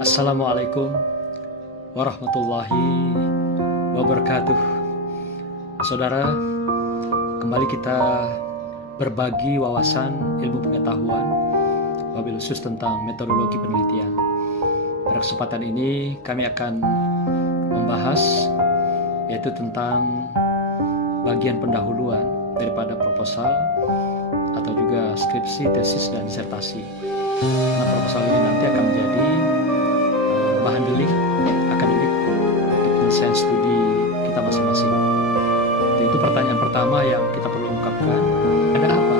Assalamualaikum warahmatullahi wabarakatuh. Saudara, kembali kita berbagi wawasan ilmu pengetahuan, wabil khusus tentang metodologi penelitian. Pada kesempatan ini kami akan membahas yaitu tentang bagian pendahuluan daripada proposal atau juga skripsi, tesis, dan disertasi. Nah, proposal ini nanti akan menjadi bahan delik akademik untuk penyelesaian studi kita masing-masing. Itu pertanyaan pertama yang kita perlu ungkapkan, ada apa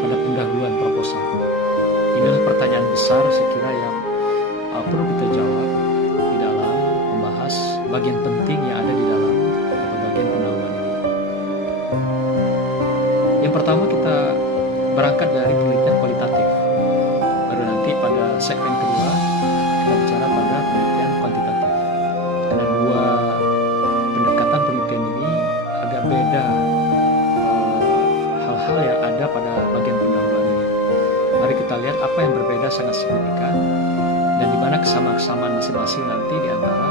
pada pendahuluan proposal? Inilah pertanyaan besar saya kira yang perlu kita jawab di dalam membahas bagian penting yang ada di dalam bagian pendahuluan ini. Yang pertama, kita berangkat dari penelitian kualitatif. Baru nanti pada segmen kedua kita bicara pada penelitian kuantitatif. Karena dua pendekatan penelitian ini agak beda hal-hal yang ada pada bagian pendahuluan ini. Mari kita lihat apa yang berbeda sangat signifikan dan di mana kesamaan-kesamaan masing-masing nanti di antara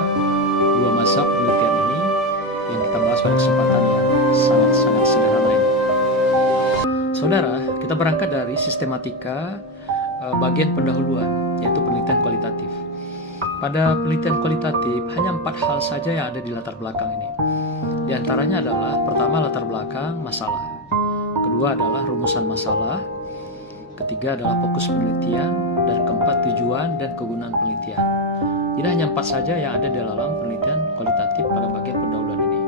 dua mazhab penelitian ini yang kita bahas pada kesempatan yang sangat-sangat sederhana ini. Saudara, kita berangkat dari sistematika bagian pendahuluan, yaitu penelitian kualitatif. Pada penelitian kualitatif, hanya 4 hal saja yang ada di latar belakang ini. Di antaranya adalah, pertama, latar belakang masalah. Kedua adalah rumusan masalah. Ketiga adalah fokus penelitian. Dan keempat, tujuan dan kegunaan penelitian. Jadi hanya 4 saja yang ada di dalam penelitian kualitatif pada bagian pendahuluan ini.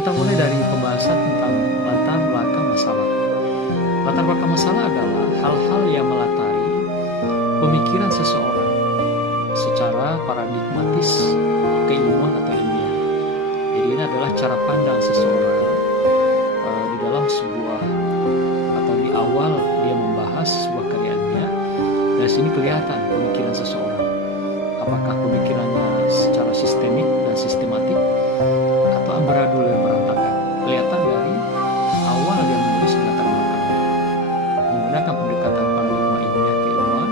Kita mulai dari pembahasan tentang latar belakang masalah. Latar belakang masalah adalah hal-hal yang melatari pemikiran seseorang secara paradigmatis, keilmuan atau ilmiah. Jadi ini adalah cara pandang seseorang di dalam sebuah atau di awal dia membahas sebuah karya ilmiah. Dari sini kelihatan pemikiran seseorang. Apakah pemikirannya secara sistemik dan sistematik atau ambaradul dan berantakan. Kelihatan dari awal dia menulis latar belakangnya, menggunakan pendekatan paradigma ilmiah keilmuan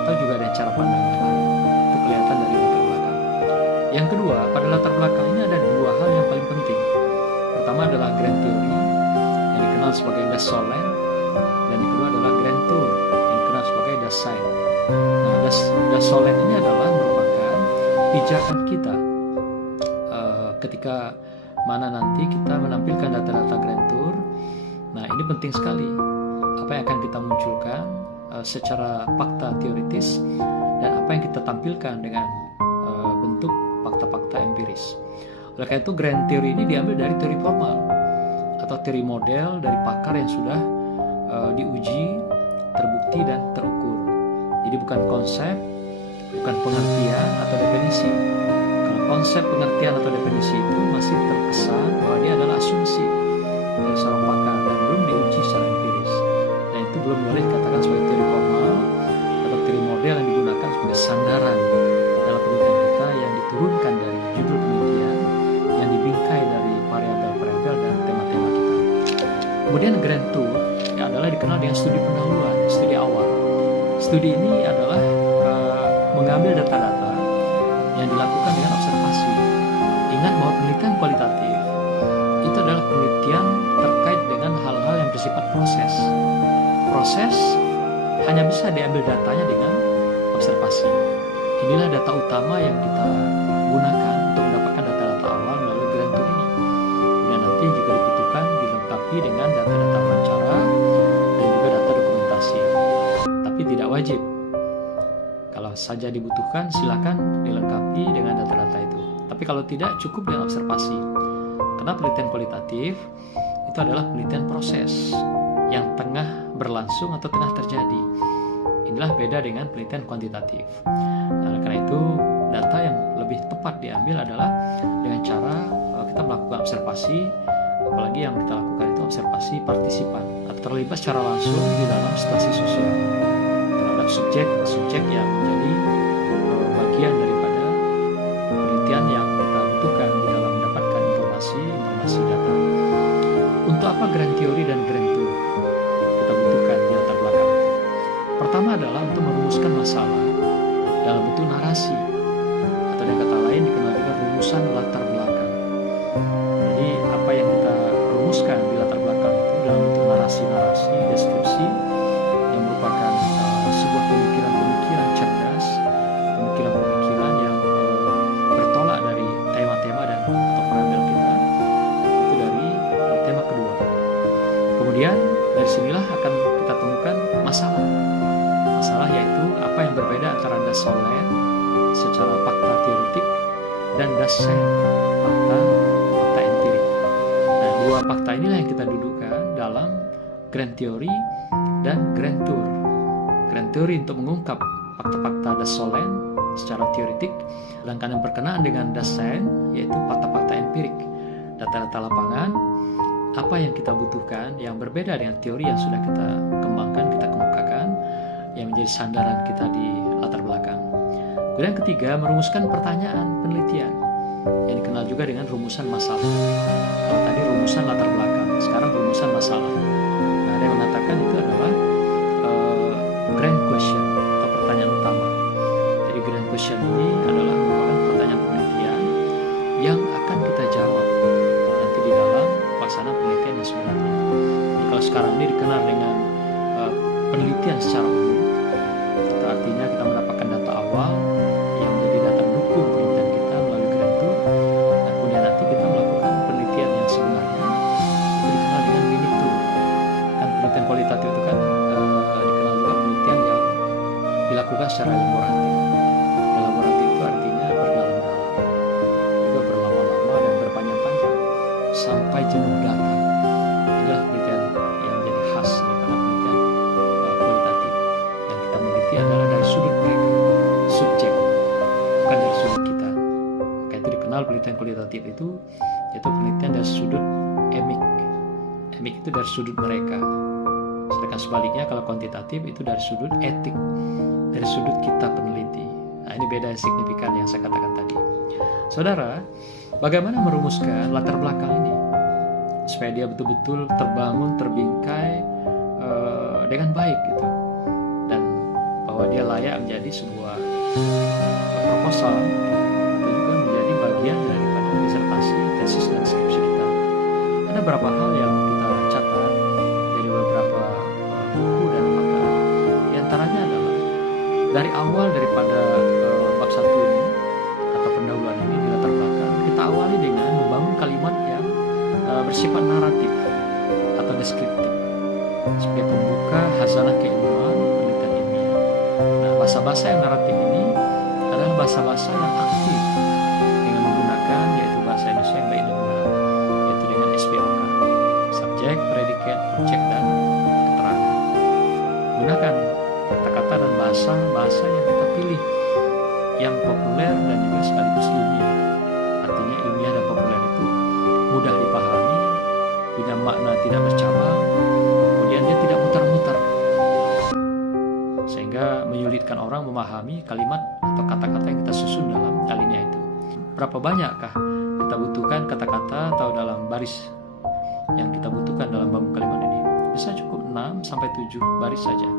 atau juga ada cara pandang yang lain. Itu kelihatan dari latar belakang. Yang kedua, pada latar belakang ini ada dua hal yang paling penting. Pertama adalah grand theory yang dikenal sebagai Das Sollen, dan yang kedua adalah grand tour yang dikenal sebagai Das Sein. Nah, Das Sollen ini adalah merupakan pijakan kita ketika mana nanti kita menampilkan data-data grand tour. Nah, ini penting sekali apa yang akan kita munculkan secara fakta teoritis dan apa yang kita tampilkan dengan bentuk fakta-fakta empiris. Oleh karena itu, grand theory ini diambil dari teori formal atau teori model dari pakar yang sudah diuji, terbukti, dan terukur. Jadi bukan konsep, bukan pengertian atau definisi. Kalau konsep, pengertian, atau definisi itu masih terkesan bahwa dia adalah asumsi dari seorang pakar dan belum diuji secara empiris. Dan itu belum boleh dikatakan sebagai teori formal atau teori model yang digunakan sebagai sandaran dalam penelitian kita yang diturunkan dari judul penelitian yang dibingkai dari variabel-variabel dan tema-tema kita. Kemudian grand tour yang adalah dikenal dengan studi pendahuluan, studi awal. Studi ini adalah mengambil data-data yang dilakukan dengan observasi. Ingat bahwa penelitian kualitatif itu adalah penelitian terkait dengan hal-hal yang bersifat proses. Proses hanya bisa diambil datanya dengan observasi. Inilah data utama yang kita gunakan untuk mendapatkan data-data awal melalui grand tour ini. Dan nanti jika dibutuhkan dilengkapi dengan data-data wawancara dan juga data dokumentasi. Tapi tidak wajib. Kalau saja dibutuhkan, silakan dilengkapi dengan data-data itu. Tapi kalau tidak, cukup dengan observasi. Karena penelitian kualitatif itu adalah penelitian proses yang tengah berlangsung atau tengah terjadi. Inilah beda dengan penelitian kuantitatif. Nah, karena itu data yang lebih tepat diambil adalah dengan cara kita melakukan observasi, apalagi yang kita lakukan itu observasi partisipan atau terlibat secara langsung di dalam situasi sosial terhadap subjek yang menjadi bagian daripada penelitian yang kita butuhkan di dalam mendapatkan informasi data. Untuk apa grand theory dan grand tour kita butuhkan di latar belakang? Pertama adalah untuk merumuskan masalah. Masalah yaitu apa yang berbeda antara das solen secara fakta teoretik dan das sen, fakta empirik. Nah, dua fakta inilah yang kita dudukkan dalam grand theory dan grand tour. Grand theory untuk mengungkap fakta-fakta das solen secara teoretik, sedangkan yang berkenaan dengan das sen yaitu fakta-fakta empirik, data-data lapangan, apa yang kita butuhkan yang berbeda dengan teori yang sudah kita kembangkan, kita kemukakan, yang menjadi sandaran kita di latar belakang. Kemudian ketiga, merumuskan pertanyaan penelitian yang dikenal juga dengan rumusan masalah. Kalau tadi rumusan latar belakang, sekarang rumusan masalah. Nah, ada yang mengatakan itu adalah grand question atau pertanyaan utama. Jadi grand question ini adalah merupakan pertanyaan penelitian yang akan kita jawab nanti di dalam pelaksanaan penelitian yang sebenarnya. Jadi kalau sekarang ini dikenal dengan penelitian secara umum, itu artinya kita mendapatkan data awal yang menjadi data mendukung penelitian kita melalui grand tour, dan kemudian nanti kita melakukan penelitian yang sebenarnya itu dikenal dengan mini tour. Kan penelitian kualitatif itu kan dikenal juga penelitian yang dilakukan secara elaboratif. Elaboratif itu artinya berdalam-dalam, juga berlama-lama dan berpanjang-panjang sampai jenuh data. Inilah penelitian yang menjadi khas daripada penelitian kualitatif. Yang kita meneliti adalah dari sudut mereka, subjek, bukan dari sudut kita. Maka itu dikenal penelitian kualitatif itu yaitu penelitian dari sudut emik. Emik itu dari sudut mereka. Sedangkan sebaliknya kalau kuantitatif itu dari sudut etik, dari sudut kita peneliti. Nah, ini beda signifikan yang saya katakan tadi. Saudara, bagaimana merumuskan latar belakang ini supaya dia betul-betul terbangun, terbingkai dengan baik gitu, dan bahwa dia layak menjadi sebuah proposal atau juga menjadi bagian daripada disertasi, tesis, dan skripsi kita. Ada beberapa hal yang kita catat dari beberapa buku dan pakar. Di antaranya adalah dari awal daripada bab 1 ini atau pendahuluan ini di latar belakang, kita awali dengan membangun kalimat yang bersifat naratif atau deskriptif sebagai pembuka hazanah keilmuan penelitian ilmiah. Nah, bahasa-bahasa yang naratif ini adalah bahasa-bahasa yang aktif dengan menggunakan yaitu bahasa Indonesia yang baik dan benar, yaitu dengan SPOK, subjek, predikat, objek, dan keterangan. Gunakan kata-kata dan bahasa yang kita pilih yang populer dan juga sekaligus ilmiah. Artinya ilmiah dan populer itu mudah dipahami, punya makna tidak bercabang, kemudian dia tidak mutar-mutar, sehingga menyulitkan orang memahami kalimat atau kata-kata yang kita susun dalam alinea itu. Berapa banyakkah kita butuhkan kata-kata atau dalam baris yang kita butuhkan dalam bangun kalimat ini? Bisa cukup 6-7 baris saja,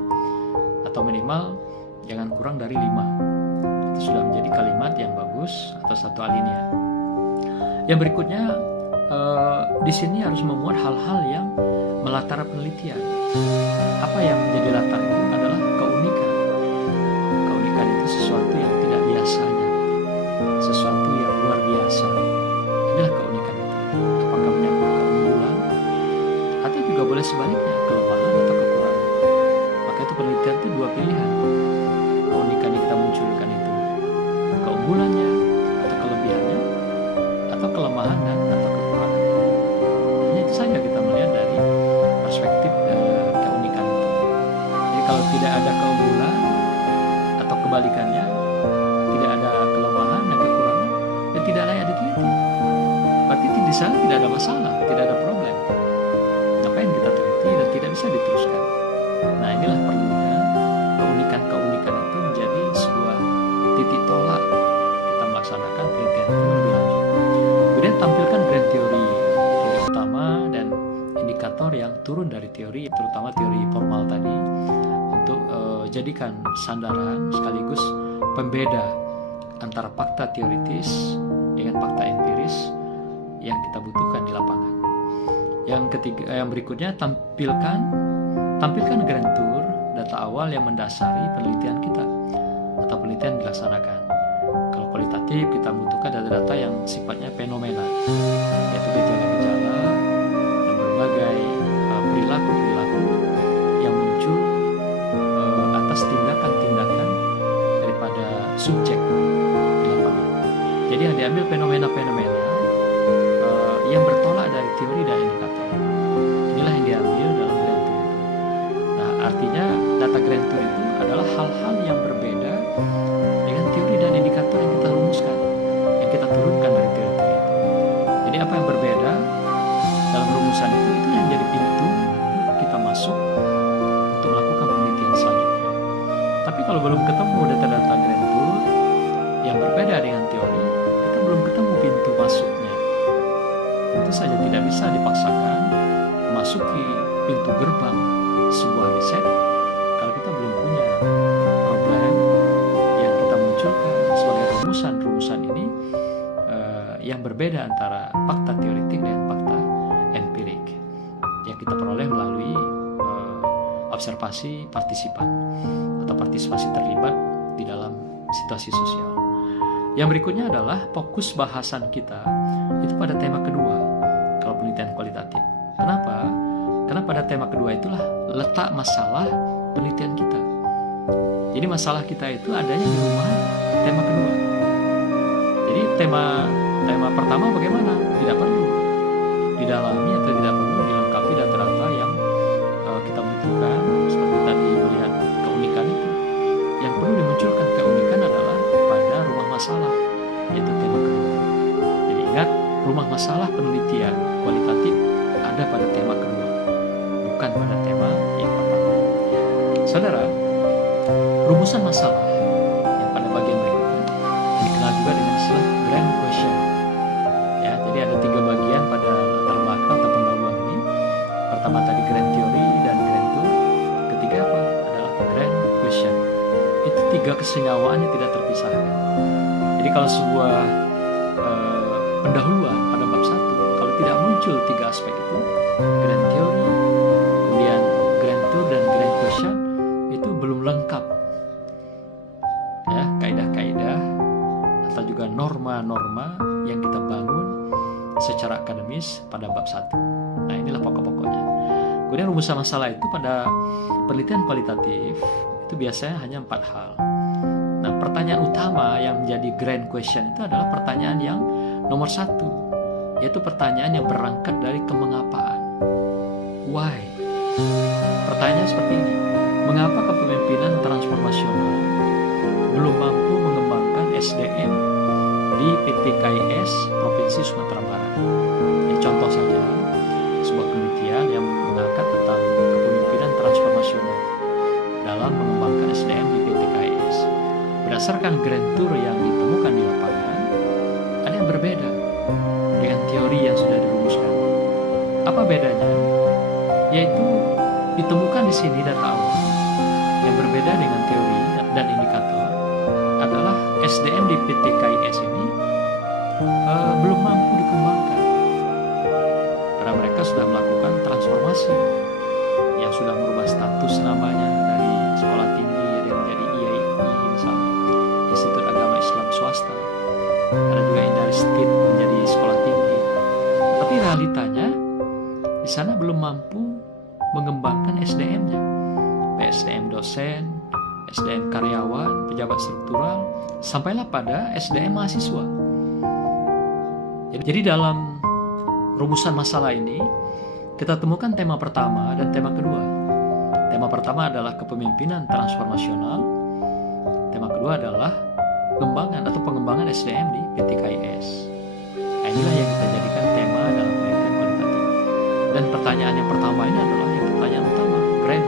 atau minimal jangan kurang dari 5. Itu sudah menjadi kalimat yang bagus atau satu alinea. Yang berikutnya, di sini harus memuat hal-hal yang melatar penelitian. Apa yang menjadi latar itu adalah keunikan. Keunikan itu sesuatu yang tidak biasanya, sesuatu yang luar biasa. Inilah keunikan itu. Apakah menyangkut keunggulan, atau juga boleh sebaliknya, kelemahan atau kekurangan. Maka itu penelitian itu dua pilihan. Keunikan yang kita munculkan itu keunggulannya atau kelebihannya, atau kelemahan dan atau kekurangan. Hanya itu saja kita melihat dari perspektif keunikan itu. Jadi kalau tidak ada keunggulan atau kebalikannya, tidak ada kelemahan dan kekurangan, dan tidak layak diteliti, berarti di sana tidak ada masalah, tidak ada problem. Apa yang kita teliti dan tidak bisa diteruskan. Nah, inilah perlunya keunikan-keunikan itu menjadi sebuah titik tolak kita melaksanakan penelitian itu lebih lanjut. Kemudian tampilkan grand teori utama dan indikator yang turun dari teori, terutama teori formal tadi, untuk jadikan sandaran sekaligus pembeda antara fakta teoritis dengan fakta empiris yang kita butuhkan di lapangan. Yang berikutnya, tampilkan grand tour, data awal yang mendasari penelitian kita atau penelitian dilaksanakan. Kalau kualitatif, kita membutuhkan data-data yang sifatnya fenomena, yaitu gejala-gejala dan berbagai perilaku-perilaku yang muncul Jadi yang diambil fenomena-fenomena yang bertolak dari teori dan indikator. Inilah yang diambil dalam Grand Tour itu. Nah, artinya data Grand Tour itu adalah hal-hal yang berbeda dengan teori dan indikator yang kita rumuskan, yang kita turunkan dari teori itu. Jadi apa yang berbeda dalam rumusan itu yang jadi pintu kita masuk untuk melakukan penelitian selanjutnya. Tapi kalau belum ketemu data-data Grand Tour yang berbeda dengan teori, kita belum ketemu pintu masuknya. Tentu saja tidak bisa dipaksakan memasuki pintu gerbang sebuah riset kalau kita belum punya problem yang kita munculkan sebagai rumusan-rumusan ini yang berbeda antara fakta teoritik dan fakta empirik yang kita peroleh melalui observasi partisipan atau partisipasi terlibat di dalam situasi sosial. Yang berikutnya adalah fokus bahasan kita itu pada tema kedua kalau penelitian kualitatif. Kenapa? Karena pada tema kedua itulah letak masalah penelitian kita. Jadi masalah kita itu adanya di rumah tema kedua. Jadi tema pertama bagaimana? Tidak perlu didalami atau tidak perlu dilengkapi data-data yang kita butuhkan. Seperti tadi melihat keunikan itu, yang perlu dimunculkan keunikan adalah pada rumah masalah, yaitu tema kedua. Jadi ingat, rumah masalah penelitian kualitatif ada pada tema kedua, bukan pada tema yang pertama. Saudara, rumusan masalah yang pada bagian berikutnya dikenal juga dengan istilah grand question. Ya, jadi ada 3 bagian pada latar belakang atau pendahuluan ini. Pertama tadi grand theory dan grand tour. Ketiga apa? Adalah grand question. Itu 3 kesenyawaan yang tidak terpisahkan. Jadi kalau sebuah pendahuluan pada bab 1, kalau tidak muncul 3 aspek itu, grand theory, kemudian grand tour dan grand question, itu belum lengkap. Ya, kaidah-kaidah atau juga norma-norma yang kita bangun secara akademis pada bab 1. Nah, inilah pokok-pokoknya. Kemudian rumusan masalah itu pada penelitian kualitatif itu biasanya hanya 4 hal. Nah, pertanyaan utama yang menjadi grand question itu adalah pertanyaan yang nomor 1, yaitu pertanyaan yang berangkat dari kemengapaan. Why? Pertanyaan seperti ini. Mengapa kepemimpinan transformasional belum mampu mengembangkan SDM di PT KIS Provinsi Sumatera Barat? Ini contoh saja sebuah penelitian yang mengangkat tentang kepemimpinan transformasional dalam mengembangkan SDM di PT KIS. Berdasarkan grand tour yang ditemukan di lapangan, ada yang berbeda dengan teori yang sudah dirumuskan. Apa bedanya? Yaitu ditemukan di sini data awal yang berbeda dengan teori dan indikator adalah SDM di PT KIS ini belum mampu dikembangkan karena mereka sudah melakukan transformasi yang sudah merubah status namanya dari sekolah tinggi yang menjadi IAI misalnya, Institut Agama Islam Swasta. Ada juga Indaristit menjadi sekolah tinggi. Tapi realitanya di sana belum mampu mengembangkan SDM-nya, PSDM dosen, SDM karyawan, pejabat struktural, sampailah pada SDM mahasiswa. Jadi dalam rumusan masalah ini kita temukan tema pertama dan tema kedua. Tema pertama adalah kepemimpinan transformasional. Tema kedua adalah pengembangan SDM di PT KIS. Nah, inilah yang kita jadikan tema dalam penelitian kualitatif. Dan pertanyaan yang pertama ini adalah pertanyaan utama, grand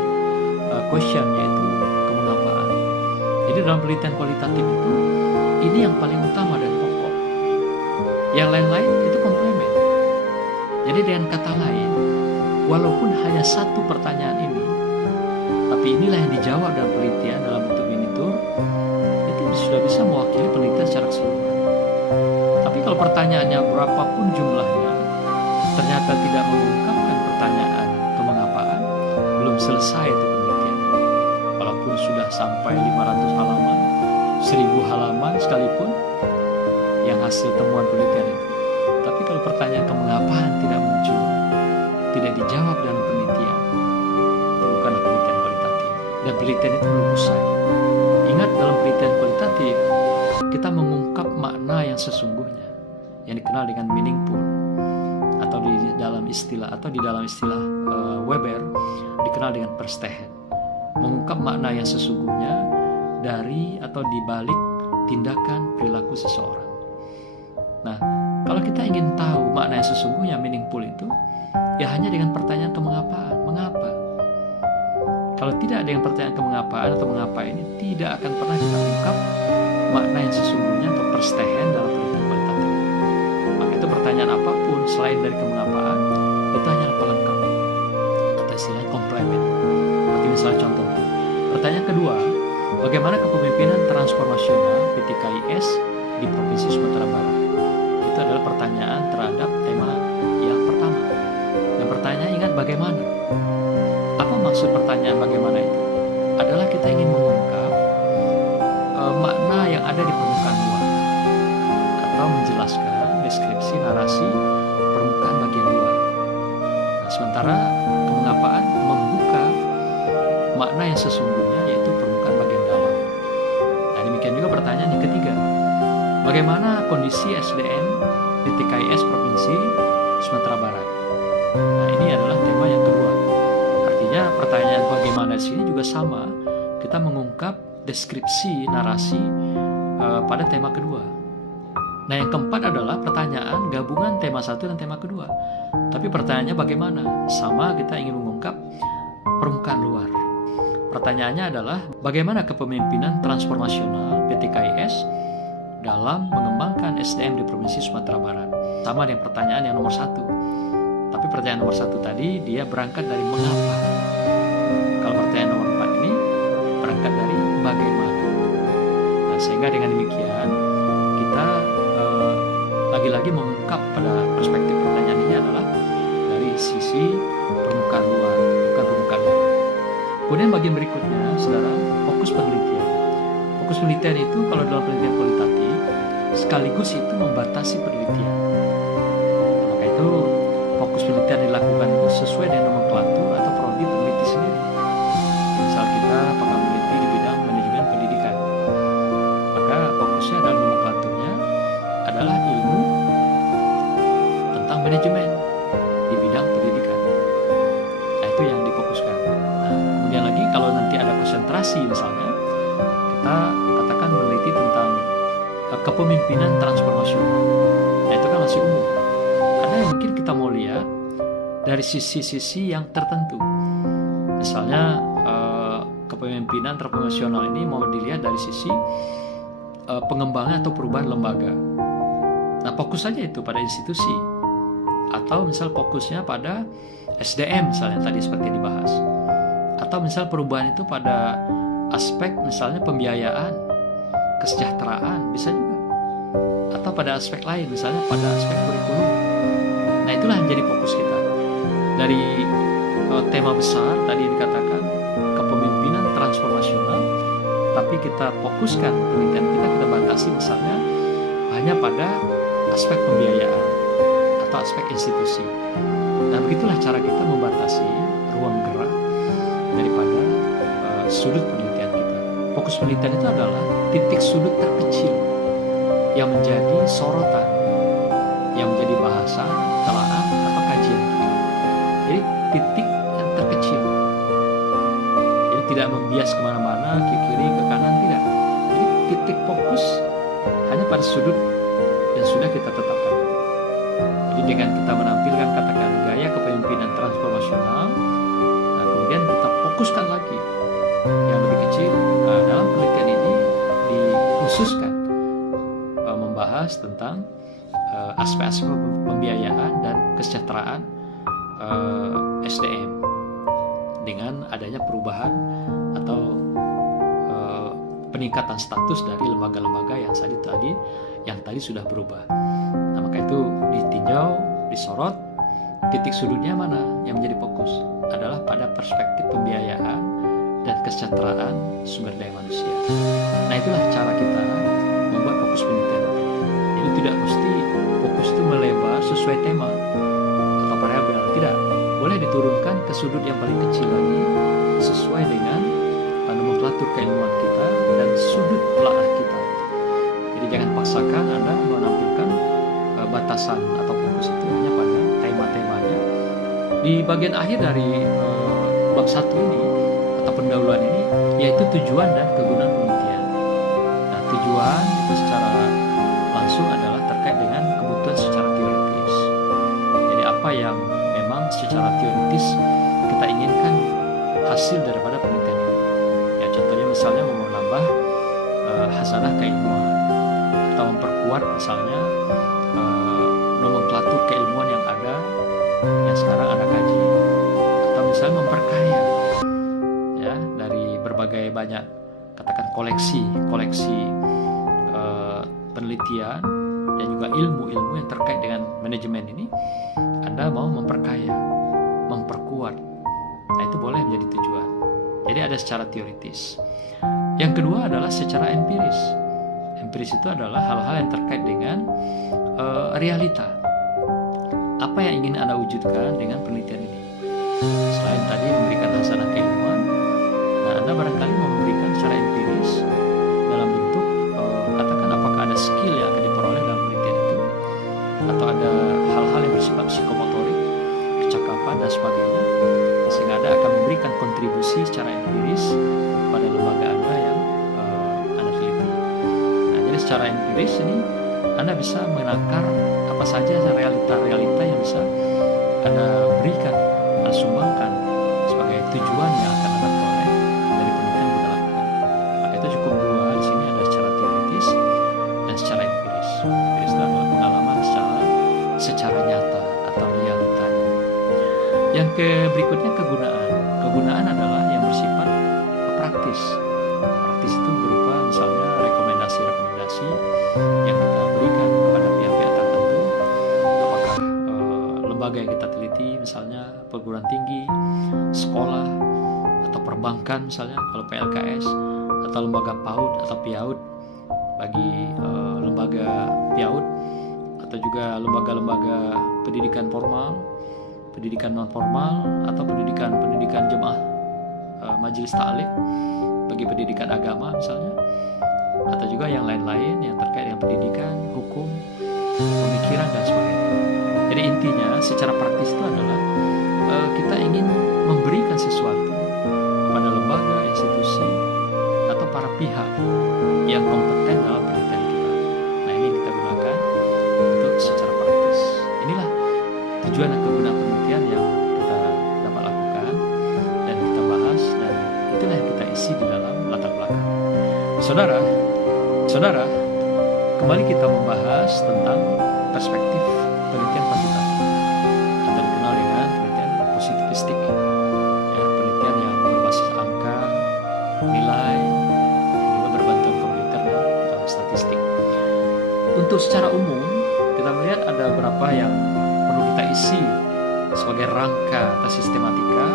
question, yaitu kemengapaan. Jadi dalam penelitian kualitatif itu, ini yang paling utama dan pokok. Yang lain-lain itu komplemen. Jadi dengan kata lain, walaupun hanya satu pertanyaan ini, tapi inilah yang dijawab dalam penelitian dalam bentuk mini tour, itu sudah bisa mewakili penelitian secara keseluruhan. Tapi kalau pertanyaannya berapapun jumlahnya, ternyata tidak mengungkapkan pertanyaan kemengapaan, belum selesai itu penelitian. Walaupun sudah sampai 500 halaman, 1000 halaman sekalipun yang hasil temuan penelitian itu, tapi kalau pertanyaan kemengapaan tidak muncul, tidak dijawab dalam penelitian, itu bukanlah penelitian kualitatif. Dan penelitian itu belum usai. Ingat, dalam penelitian kualitatif kita mengungkap makna yang sesungguhnya, yang dikenal dengan meaningful, atau di dalam istilah Weber dikenal dengan Verstehen, mengungkap makna yang sesungguhnya dari atau di balik tindakan perilaku seseorang. Nah, kalau kita ingin tahu makna yang sesungguhnya meaningful itu, ya hanya dengan pertanyaan kemengapaan, mengapa? Kalau tidak ada yang pertanyaan kemengapaan atau mengapa ini, tidak akan pernah kita ungkap makna yang sesungguhnya atau Verstehen dalam penelitian kualitatif. Maka itu pertanyaan apapun selain dari kemengapaan itu hanyalah pelengkap atau istilahnya komplement. Seperti misalnya contohnya, pertanyaan kedua, bagaimana kepemimpinan transformasional PTKIS di Provinsi Sumatera Barat? Itu adalah pertanyaan terhadap tema yang pertama. Dan pertanyaan ingat bagaimana? Apa maksud pertanyaan bagaimana itu? Adalah kita ingin mengungkap makna yang ada di permukaan luar, atau menjelaskan deskripsi narasi permukaan bagian luar. Nah, sementara kemengapaan membuka makna yang sesungguhnya, yaitu permukaan bagian dalam. Nah, demikian juga pertanyaan yang ketiga, bagaimana kondisi SDM di TKIS Provinsi Sumatera Barat? Nah, ini adalah tema yang kedua. Artinya pertanyaan bagaimana di sini juga sama, kita mengungkap deskripsi narasi pada tema kedua. Nah, yang keempat adalah pertanyaan gabungan tema satu dan tema kedua. Tapi pertanyaannya bagaimana? Sama, kita ingin mengungkap permukaan luar. Pertanyaannya adalah bagaimana kepemimpinan transformasional PTKIS dalam mengembangkan SDM di Provinsi Sumatera Barat. Sama dengan pertanyaan yang nomor satu. Tapi pertanyaan nomor satu tadi dia berangkat dari mengapa. Kalau pertanyaan nomor 4 ini berangkat dari bagaimana. Nah, sehingga dengan demikian kita lagi-lagi mengungkap pada perspektif pertanyaan ini adalah dari sisi permukaan luar, bukan permukaan dalam. Kemudian bagian berikutnya, saudara, fokus penelitian. Fokus penelitian itu kalau dalam penelitian kualitatif sekaligus itu membatasi penelitian. Maka itu fokus penelitian dilakukan itu sesuai dengan nomenklatur atau prodi peneliti sendiri. Misal kita pernah meneliti di bidang manajemen pendidikan, maka fokusnya adalah nomenklaturnya adalah ilmu tentang manajemen di bidang pendidikan. Nah, itu yang difokuskan. Nah, kemudian lagi kalau nanti ada konsentrasi misalnya, kita katakan meneliti tentang kepemimpinan transformasional. Nah, itu kan masih umum. Karena yang mungkin kita mau lihat dari sisi-sisi yang tertentu. Misalnya kepemimpinan transformasional ini mau dilihat dari sisi pengembangan atau perubahan lembaga. Nah, fokus saja itu pada institusi. Atau misal fokusnya pada SDM misalnya tadi seperti dibahas. Atau misal perubahan itu pada aspek misalnya pembiayaan, kesejahteraan, bisa juga. Atau pada aspek lain, misalnya pada aspek kurikulum. Nah, itulah yang jadi fokus kita. Dari tema besar tadi dikatakan kepemimpinan transformasional, tapi kita fokuskan penelitian kita batasi misalnya hanya pada aspek pembiayaan atau aspek institusi. Nah, begitulah cara kita membatasi ruang gerak daripada sudut penelitian kita. Fokus penelitian itu adalah titik sudut terkecil yang menjadi sorotan, yang menjadi bahasan, telaah atau kajian kita. Jadi titik yang terkecil. Jadi tidak membias kemana-mana, ke kiri, ke kanan, tidak. Jadi titik fokus hanya pada sudut yang sudah kita tetapkan. Jadi dengan kita menampilkan katakan gaya kepemimpinan transformasional, nah kemudian kita fokuskan lagi yang lebih kecil. Dalam penelitian ini dikhususkan membahas tentang aspek-aspek pembiayaan dan kesejahteraan SDM dengan adanya perubahan atau peningkatan status dari lembaga-lembaga yang tadi sudah berubah. Nah, maka itu ditinjau, disorot, titik sudutnya mana yang menjadi fokus adalah pada perspektif pembiayaan dan kesejahteraan sumber daya manusia. Nah, itulah cara kita membuat fokus penelitian. Jadi tidak mesti fokus itu melebar sesuai tema atau variabel, tidak. Boleh diturunkan ke sudut yang paling kecil lagi sesuai dengan nomenklatur keilmuan kita dan sudut telaah kita. Jadi Jangan paksakan Anda menampilkan batasan atau fokus itu hanya pada tema-temanya. Di bagian akhir dari bab 1 ini atau pendahuluan ini, yaitu tujuan dan kegunaan penelitian. Nah, tujuan itu secara langsung adalah terkait dengan kebutuhan secara teoritis. Jadi apa yang memang secara teoritis kita inginkan hasil daripada penelitian ini. Ya, contohnya misalnya mau menambah hasanah keilmuan, atau memperkuat misalnya nomenklatur keilmuan yang ada yang sekarang Anda kaji, atau misalnya memperkaya ya dari berbagai banyak katakan koleksi penelitian dan juga ilmu-ilmu yang terkait dengan manajemen ini. Anda mau memperkaya, memperkuat. Nah, itu boleh menjadi tujuan. Jadi ada secara teoritis. Yang kedua adalah secara empiris. Empiris itu adalah hal-hal yang terkait dengan realita. Apa yang ingin Anda wujudkan dengan penelitian ini? Selain tadi memberikan hasanah keilmuan, nah Anda barangkali mau memberikan secara empiris dalam bentuk katakan apakah ada skill yang akan diperoleh dalam penelitian itu, atau ada hal-hal yang bersifat psikomotorik, kecakapan dan sebagainya, sehingga Anda akan memberikan kontribusi secara empiris pada lembaga Anda yang Anda teliti. Nah, jadi secara empiris ini Anda bisa menakar apa saja realita-realita yang bisa Anda berikan, Anda sumbangkan sebagai tujuan yang akan Anda peroleh dari penelitian yang kita lakukan. Maka itu cukup dua di sini, ada secara teoritis dan secara empiris. Empiris itu adalah pengalaman secara nyata atau realitanya. Yang berikutnya kegunaan. Kegunaan adalah yang bersifat praktis. Praktis itu berupa misalnya rekomendasi-rekomendasi yang kita berikan kepada pihak-pihak tertentu. Apakah lembaga yang kita teliti, misalnya perguruan tinggi, sekolah, atau perbankan misalnya kalau PLKS, atau lembaga PAUD atau PIAUD bagi lembaga PIAUD, atau juga lembaga-lembaga pendidikan formal, pendidikan non formal, atau pendidikan jemaah majelis ta'lim bagi pendidikan agama misalnya, atau juga yang lain-lain yang terkait dengan pendidikan, hukum, pemikiran dan sebagainya. Jadi intinya secara praktis itu adalah kita ingin memberikan sesuatu kepada lembaga, institusi, atau para pihak yang kompeten dalam penelitian kita. Nah, ini kita gunakan untuk secara praktis. Inilah tujuan dan kegunaan penelitian yang kita dapat lakukan dan kita bahas, dan itulah yang kita isi di dalam latar belakang. Saudara, kembali kita membahas tentang perspektif penelitian kuantitatif atau dikenal dengan penelitian positivistik, ya, penelitian yang berbasis angka, nilai, juga berbantuan komputer dan statistik. Untuk secara umum kita melihat ada beberapa yang perlu kita isi sebagai rangka atau sistematika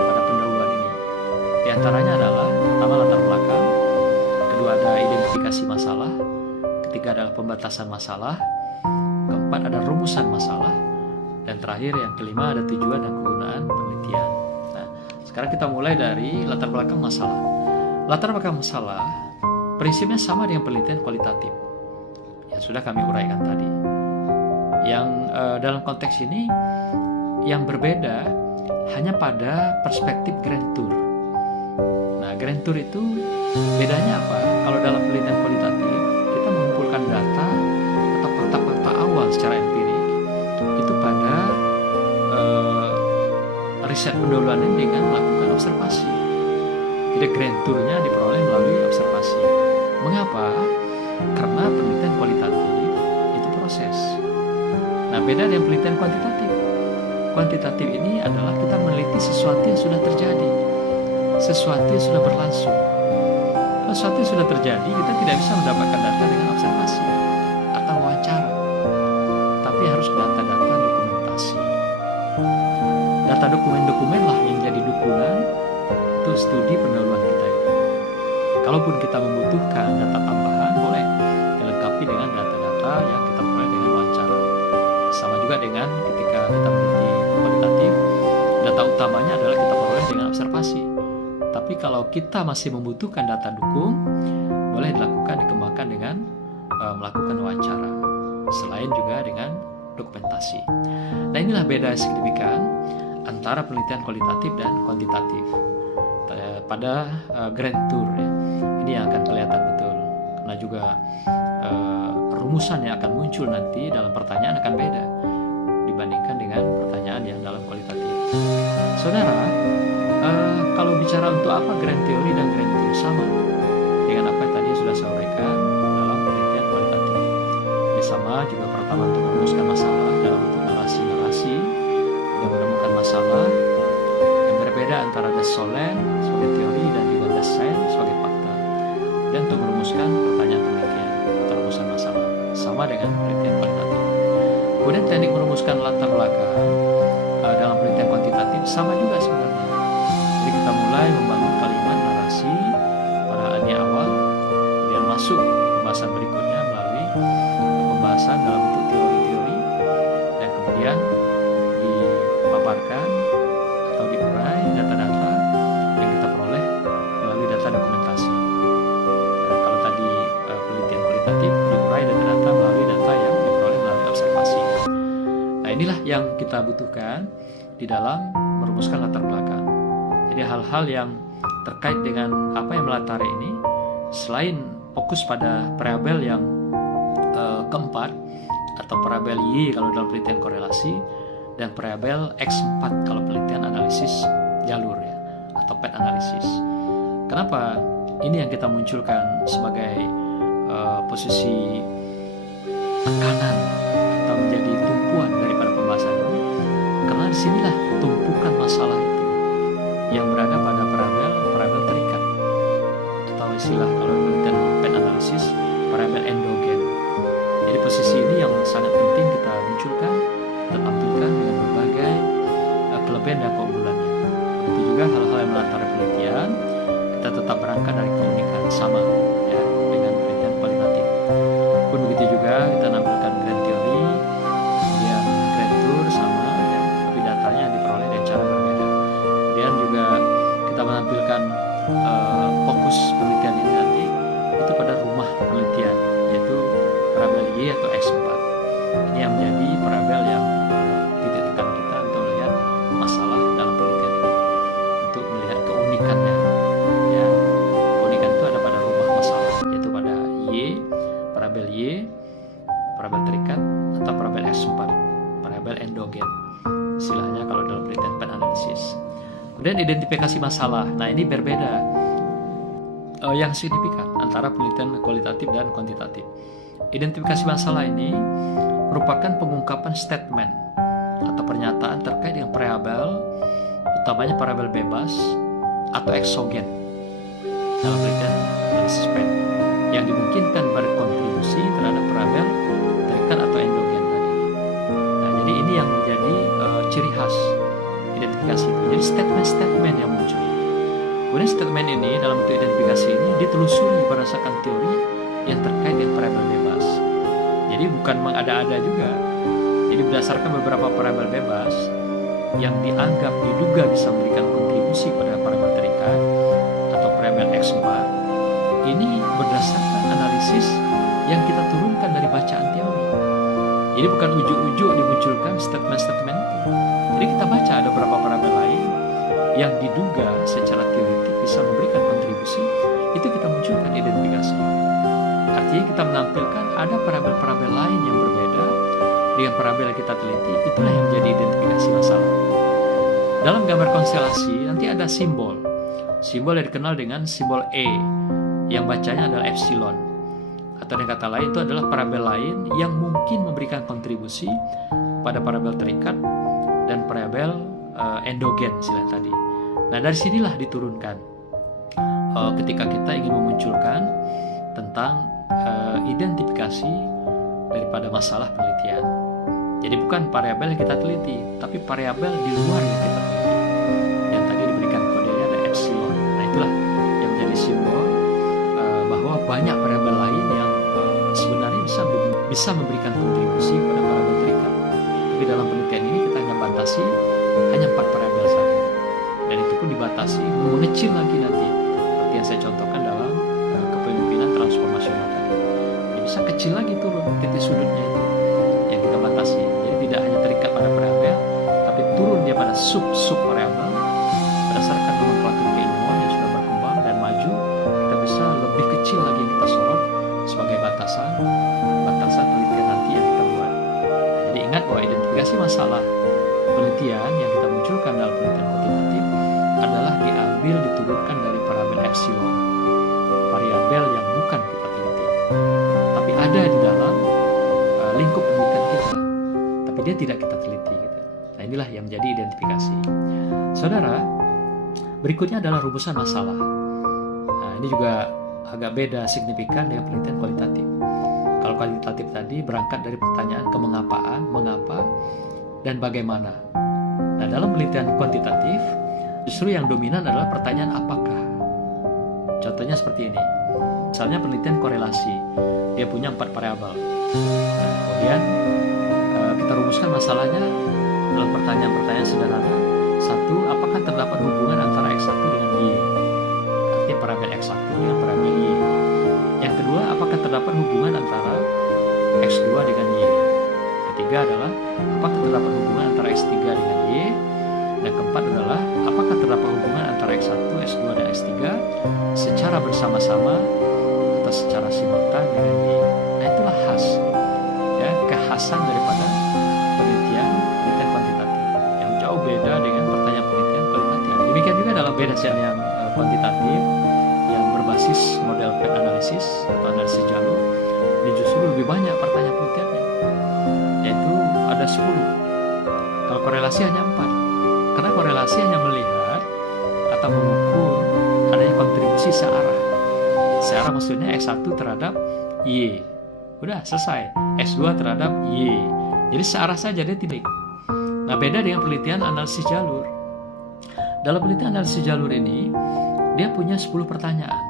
pada pendahuluan ini. Di antaranya adalah pertama latar belakang, kedua ada identifikasi masalah, ketiga adalah pembatasan masalah, keempat ada rumusan masalah, dan terakhir yang kelima ada tujuan dan kegunaan penelitian. Nah, sekarang kita mulai dari latar belakang masalah. Latar belakang masalah prinsipnya sama dengan penelitian kualitatif yang sudah kami uraikan tadi. Yang dalam konteks ini yang berbeda hanya pada perspektif grand tour. Nah, grand tour itu bedanya apa? Kalau dalam penelitian kualitatif kita mengumpulkan data atau fakta-fakta awal secara empirik itu pada riset pendahuluan ini dengan melakukan observasi. Jadi grand tournya diperoleh melalui observasi. Mengapa? Karena penelitian kualitatif itu proses. Nah, beda dengan penelitian kuantitatif. Kuantitatif ini adalah kita meneliti sesuatu yang sudah terjadi, sesuatu yang sudah berlangsung. Kalau sesuatu yang sudah terjadi, kita tidak bisa mendapatkan data dengan observasi atau wawancara, tapi harus data-data dokumentasi. Data dokumen-dokumen lah yang jadi dukungan untuk studi pendahuluan kita ini. Kalaupun kita membutuhkan data tambahan, boleh dilengkapi dengan data-data yang kita peroleh dengan wawancara. Sama juga dengan ketika kita meneliti kualitatif, data utamanya adalah kita peroleh dengan observasi. Tapi kalau kita masih membutuhkan data dukung, boleh dilakukan, dikembangkan dengan melakukan wawancara, selain juga dengan dokumentasi. Nah, inilah beda signifikan antara penelitian kualitatif dan kuantitatif pada Grand Tour ya. Ini yang akan kelihatan betul, karena juga rumusan yang akan muncul nanti dalam pertanyaan akan beda dibandingkan dengan pertanyaan yang dalam kualitatif. Saudara, kalau bicara untuk apa Grand Theory dan Grand Tour sama dengan apa yang tadi sudah saya sampaikan dalam penelitian kualitatif. Ini sama juga pertama untuk merumuskan masalah dalam bentuk narasi-narasi dan menemukan masalah yang berbeda antara the Solent sebagai teori dan juga the Science sebagai fakta, dan untuk merumuskan pertanyaan penelitian atau rumusan masalah sama dengan penelitian kualitatif. Kemudian teknik merumuskan latar belakang dalam penelitian kuantitatif sama juga sebenarnya. Jadi kita mulai membangun kalimat narasi pada adia awal, kemudian masuk pembahasan berikutnya melalui pembahasan dalam bentuk teori-teori, dan kemudian dipaparkan atau diurai data-data yang kita peroleh melalui data dokumentasi. Nah, kalau tadi penelitian kualitatif diurai data-data melalui data yang diperoleh melalui observasi. Nah, inilah yang kita butuhkan di dalam merumuskan latar belakang. Jadi hal-hal yang terkait dengan apa yang melatari ini, selain fokus pada variabel yang keempat atau variabel Y kalau dalam penelitian korelasi, dan variabel X4 kalau penelitian analisis jalur ya, atau path analisis. Kenapa ini yang kita munculkan sebagai posisi tekanan atau menjadi tumpuan daripada pembahasan ini? Karena disinilah tumpukan masalah itu yang berada pada variabel terikat, atau istilah kalau penelitian path analisis variabel endogen. Jadi posisi ini yang sangat penting kita munculkan, kita tampilkan dengan berbagai kelebihan dan keunggulannya. Begitu juga hal-hal yang melatar penelitian, kita tetap berangkat dari keunikan sama ya dengan penelitian kualitatif. Pun begitu juga kita nampilkan grand theory, kemudian grand tour sama ya, tapi datanya diperoleh dengan cara berbeda. Kemudian juga kita menampilkan fokus penelitian ini nanti itu pada rumah penelitian, yaitu variabel Y atau X4. Ini yang menjadi variabel yang titik tekan kita untuk melihat masalah dalam penelitian ini, untuk melihat keunikannya ya. Keunikan itu ada pada rumah masalah, yaitu pada Y, variabel terikat, atau variabel X4, variabel endogen istilahnya kalau dalam penelitian path analisis. Kemudian identifikasi masalah. Nah, ini berbeda yang signifikan antara penelitian kualitatif dan kuantitatif. Identifikasi masalah ini merupakan pengungkapan statement atau pernyataan terkait dengan variabel, utamanya variabel bebas atau eksogen dalam penelitian analisis path, yang dimungkinkan berkontribusi terhadap variabel terikat atau endogen tadi. Nah, jadi ini yang menjadi ciri khas identifikasi itu. Jadi statement-statement yang muncul. Kemudian statement ini dalam bentuk identifikasi ini ditelusuri berdasarkan teori yang terkait dengan variabel bebas. Jadi bukan mengada-ada juga. Jadi berdasarkan beberapa variabel bebas yang dianggap diduga bisa memberikan kontribusi pada variabel terikat atau variabel X4, ini berdasarkan analisis yang kita turunkan dari bacaan teori. Jadi bukan ujuk-ujuk dimunculkan statement-statement itu. Jadi kita baca ada beberapa variabel lain yang diduga secara teoritik bisa memberikan kontribusi, itu kita munculkan identifikasi. Artinya kita menampilkan ada variabel-variabel lain yang berbeda dengan variabel yang kita teliti, itulah yang menjadi identifikasi masalah. Dalam gambar konstelasi nanti ada simbol yang dikenal dengan simbol E, yang bacanya adalah epsilon. Atau dengan kata lain itu adalah variabel lain yang mungkin memberikan kontribusi pada variabel terikat dan variabel endogen istilah tadi. Nah, dari sinilah diturunkan ketika kita ingin memunculkan tentang identifikasi daripada masalah penelitian. Jadi bukan variabel yang kita teliti, tapi variabel di luar yang kita teliti, yang tadi diberikan kodenya ada epsilon. Nah, itulah yang menjadi simbol bahwa banyak variabel lain yang sebenarnya bisa memberikan kontribusi pada variabel terikat. Tapi dalam penelitian ini kita hanya batasi hanya 4 variabel saja, dan itu pun dibatasi mengecil lagi nanti seperti yang saya contohkan dalam kepemimpinan transformasional tadi. Jadi bisa bisa kecil lagi turun titik sudutnya itu yang kita batasi. Jadi tidak hanya terikat pada variabel, tapi turun dia pada sub-sub variabel berdasarkan nomenklatur keilmuan yang sudah berkembang dan maju. Kita bisa lebih kecil lagi yang kita sorot sebagai batasan penelitian nanti yang kita buat. Jadi ingat bahwa identifikasi masalah penelitian yang kita munculkan dalam penelitian kuantitatif adalah diambil diturunkan dari variabel epsilon, variabel yang bukan kita teliti, tapi ada di dalam lingkup penelitian kita, tapi dia tidak kita teliti gitu. Nah, inilah yang menjadi identifikasi. Saudara, berikutnya adalah rumusan masalah. Nah, ini juga agak beda signifikan dengan penelitian kualitatif. Kalau kualitatif tadi berangkat dari pertanyaan kemengapaan, mengapa, dan bagaimana. Nah, dalam penelitian kuantitatif justru yang dominan adalah pertanyaan apakah. Contohnya seperti ini. Misalnya penelitian korelasi, dia punya 4 variabel. Nah, kemudian kita rumuskan masalahnya dalam pertanyaan-pertanyaan sederhana. 1, apakah terdapat hubungan antara X1 dengan Y? Artinya variabel X1 dengan variabel Y. Yang kedua, apakah terdapat hubungan antara X2 dengan Y? Ketiga adalah, apakah terdapat hubungan antara X3 dengan Y? Dan keempat adalah, apakah terdapat hubungan antara X1, X2, dan X3 secara bersama-sama atau secara simultan dengan Y? Nah, itulah khas, ya, kekhasan daripada penelitian kuantitatif yang jauh beda dengan pertanyaan penelitian kualitatif. Demikian juga dalam berdasarkan yang kuantitatif yang berbasis model PET analisis atau analisis jalur, ini justru lebih banyak pertanyaan penelitiannya, yaitu ada 10. Kalau korelasi hanya 4. Karena korelasi hanya melihat atau mengukur adanya kontribusi searah. Searah maksudnya X1 terhadap Y. Udah selesai. X2 terhadap Y. Jadi searah saja, dia tidak. Nah, beda dengan penelitian analisis jalur. Dalam penelitian analisis jalur ini, dia punya 10 pertanyaan.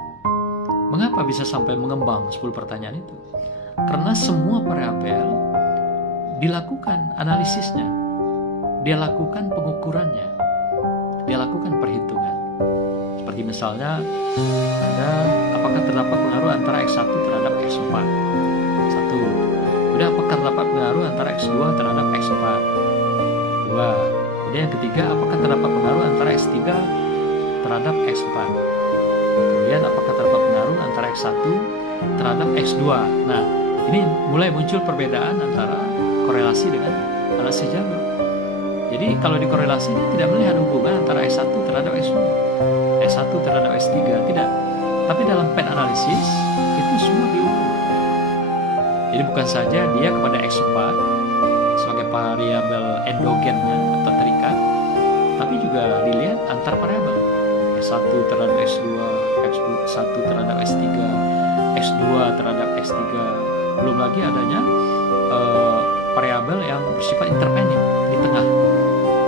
Mengapa bisa sampai mengembang 10 pertanyaan itu? Karena semua variabel dilakukan analisisnya. Dia lakukan pengukurannya, dia lakukan perhitungan. Seperti misalnya ada apakah terdapat pengaruh antara X1 terhadap X4? 1. Kemudian apakah terdapat pengaruh antara X2 terhadap X4? 2. Kemudian yang ketiga, apakah terdapat pengaruh antara X3 terhadap X4? Kemudian apakah terdapat pengaruh antara X1 terhadap X2? Nah, ini mulai muncul perbedaan antara korelasi dengan analisis jalur. Jadi kalau dikorelasi tidak melihat hubungan antara S1 terhadap S2, S1 terhadap S3, tidak. Tapi dalam PET analisis itu semua diukur. Jadi bukan saja dia kepada X4 sebagai variabel endogennya atau terikat, tapi juga dilihat antar variabel. S1 terhadap S2, X1 terhadap S3, S2 terhadap S3. Belum lagi adanya variabel yang bersifat interpending di tengah.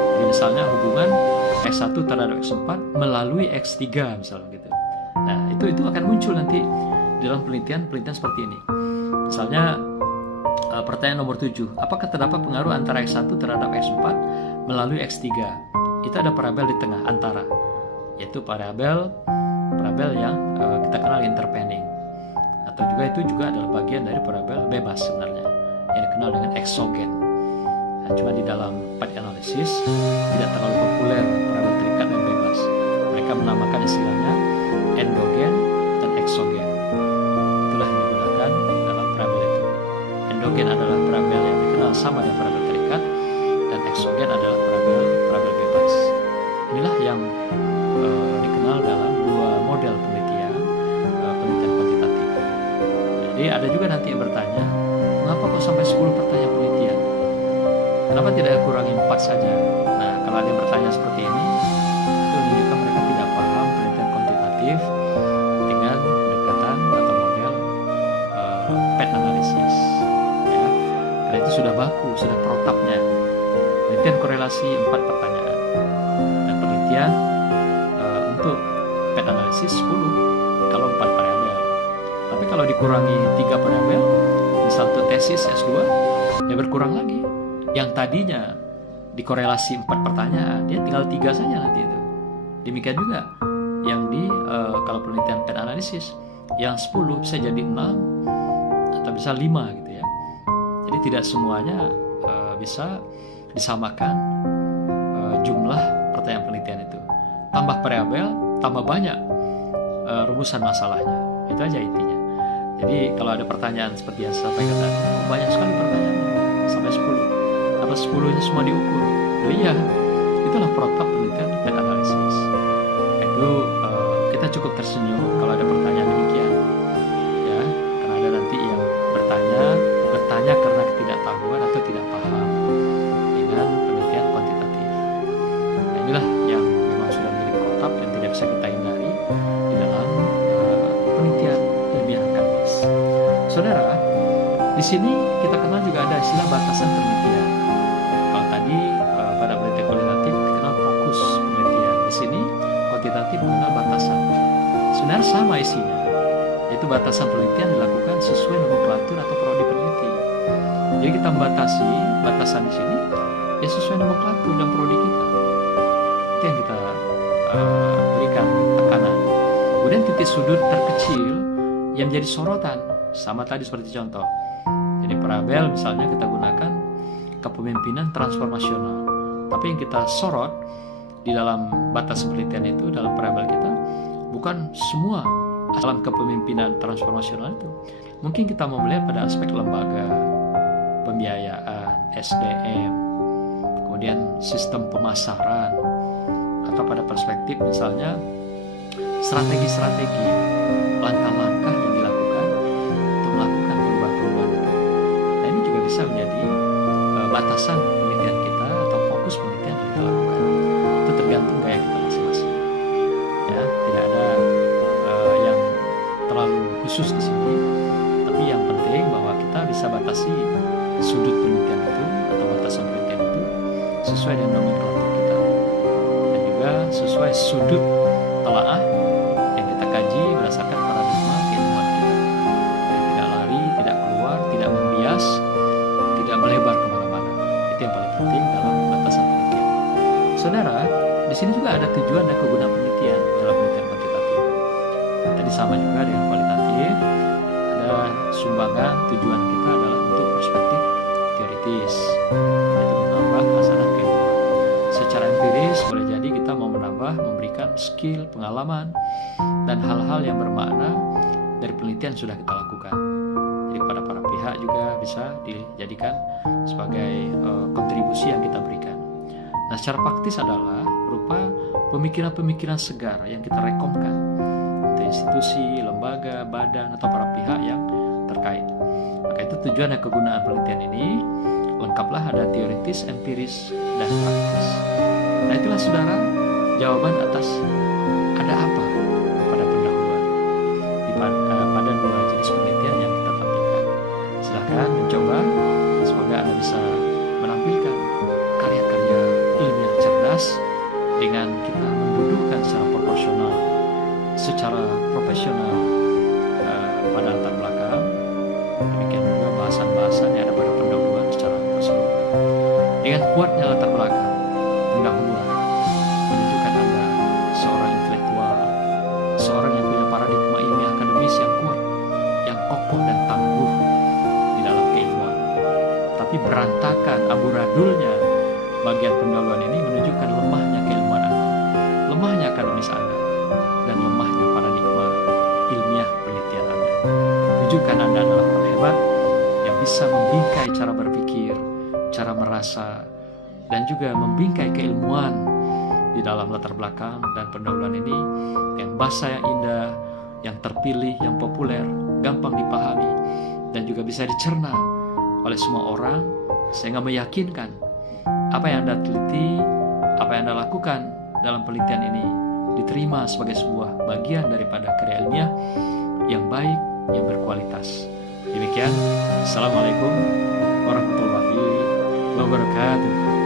Jadi misalnya hubungan X1 terhadap X4 melalui X3 misalnya gitu. Nah, itu akan muncul nanti dalam penelitian seperti ini. Misalnya pertanyaan nomor 7, apakah terdapat pengaruh antara X1 terhadap X4 melalui X3? Itu ada variabel di tengah antara, yaitu variabel yang kita kenal interpending, atau juga itu juga adalah bagian dari variabel bebas sebenarnya yang dikenal dengan exogen. Nah, cuma di dalam PET analisis tidak terlalu populer variabel terikat dan bebas. Mereka menamakan istilahnya endogen dan exogen. Itulah yang digunakan dalam variabel itu. Endogen adalah variabel yang dikenal sama dengan variabel terikat, dan exogen adalah variabel bebas. Inilah yang dikenal dalam dua model penelitian kuantitatif. Jadi ada juga nanti yang bertanya, mengapa kok sampai 10 pertanyaan penelitian? Kenapa tidak kurangi 4 saja? Nah, kalau ada yang bertanya seperti ini, itu menunjukkan mereka tidak paham penelitian kuantitatif dengan pendekatan atau model PET analisis. Ya, karena itu sudah baku, sudah protapnya. Penelitian korelasi 4 pertanyaan, dan penelitian untuk PET analisis 10 kalau 4 variabel. Tapi kalau dikurangi 3 variabel, misal untuk tesis S2, ya berkurang lagi. Yang tadinya dikorelasi 4 pertanyaan, dia tinggal 3 saja nanti itu. Demikian juga yang di kalau penelitian PET analisis, yang 10 bisa jadi 6 atau atau bisa 5 gitu ya. Jadi tidak semuanya bisa disamakan jumlah pertanyaan penelitian itu. Tambah variabel, tambah banyak rumusan masalahnya. Itu aja intinya. Jadi kalau ada pertanyaan seperti yang saya sampaikan tadi, banyak sekali pertanyaannya, sampai 10. Apa 10-nya semua diukur? Oh iya, itulah protap penelitian dan analisis. Itu kita cukup tersenyum kalau ada pertanyaan demikian, ya, karena ada nanti yang bertanya karena ketidaktahuan atau tidak paham dengan penelitian kuantitatif. Nah, inilah yang memang sudah menjadi protap yang tidak bisa kita hindari di dalam penelitian ilmiah akademis. Saudara, di sini kita kenal juga ada istilah batasan penelitian. Kalau tadi pada penelitian kualitatif dikenal fokus penelitian, di sini kuantitatif mengenal batasan. Sebenarnya sama isinya, yaitu batasan penelitian dilakukan sesuai nomenklatur atau prodi peneliti. Jadi kita membatasi batasan di sini ya sesuai nomenklatur dan prodi kita. Itu yang kita berikan tekanan. Kemudian titik sudut terkecil yang menjadi sorotan, sama tadi seperti contoh. Jadi parabel misalnya kita gunakan kepemimpinan transformasional. Tapi yang kita sorot di dalam batas penelitian itu, dalam parabel kita, bukan semua dalam kepemimpinan transformasional itu. Mungkin kita mau melihat pada aspek lembaga, pembiayaan, SDM, kemudian sistem pemasaran, atau pada perspektif misalnya strategi-strategi, langkah-langkah yang dilakukan untuk melakukan perubahan-perubahan itu. Nah, ini juga bisa menjadi batasan penelitian kita atau fokus penelitian yang kita lakukan. Itu tergantung gaya kita masing-masing. Ya, tidak ada yang terlalu khusus di sini. Tapi yang penting bahwa kita bisa batasi sudut penelitian itu atau batasan penelitian itu sesuai dengan nomenklatur kita dan juga sesuai sudut telaah yang kita kaji berdasarkan paradigma keilmuan kita. Jadi tidak lari, tidak keluar, tidak membias, tidak melebar kemana-mana. Itu yang paling penting dalam batasan penelitian. Saudara, di sini juga ada tujuan dan kegunaan penelitian dalam penelitian kuantitatif. Tadi sama juga dengan kualitatif. Ada sumbangan tujuan kita adalah untuk perspektif teoritis, yaitu menambah hasanah keilmuan. Secara empiris boleh jadi kita mau memberikan skill, pengalaman, dan hal-hal yang bermakna dari penelitian sudah kita lakukan. Jadi pada para pihak juga bisa dijadikan sebagai kontribusi yang kita berikan. Nah, secara praktis adalah berupa pemikiran-pemikiran segar yang kita rekomkan untuk institusi, lembaga, badan, atau para pihak yang terkait. Maka itu tujuan dan kegunaan penelitian ini lengkaplah ada teoritis, empiris, dan praktis. Nah, itulah saudara jawaban atas ada apa pada pendahuluan pada dua jenis penelitian yang kita tampilkan. Silahkan mencoba, semoga Anda bisa menampilkan karya-karya ilmiah cerdas dengan kita mendudukkan secara proporsional, secara profesional pada latar belakang. Demikian juga bahasan-bahasan yang ada pada pendahuluan secara keseluruhan. Dengan kuatnya latar belakang pendahuluan menunjukkan Anda seorang intelektual, seorang yang punya paradigma ilmiah akademis yang kuat, yang kokoh dan tangguh di dalam keilmuan. Tapi berantakan, amburadulnya bagian pendahuluan ini menunjukkan lemahnya keilmuan Anda, lemahnya akademis Anda, dan lemahnya paradigma ilmiah penelitian Anda. Tunjukkan Anda adalah orang hebat yang bisa membingkai cara berpikir, cara merasa, dan juga membingkai keilmuan di dalam latar belakang dan pendahuluan ini yang bahasa yang indah, yang terpilih, yang populer, gampang dipahami, dan juga bisa dicerna oleh semua orang sehingga meyakinkan apa yang Anda teliti, apa yang Anda lakukan dalam penelitian ini diterima sebagai sebuah bagian daripada karya ilmiah yang baik, yang berkualitas. Demikian, Assalamualaikum warahmatullahi wabarakatuh.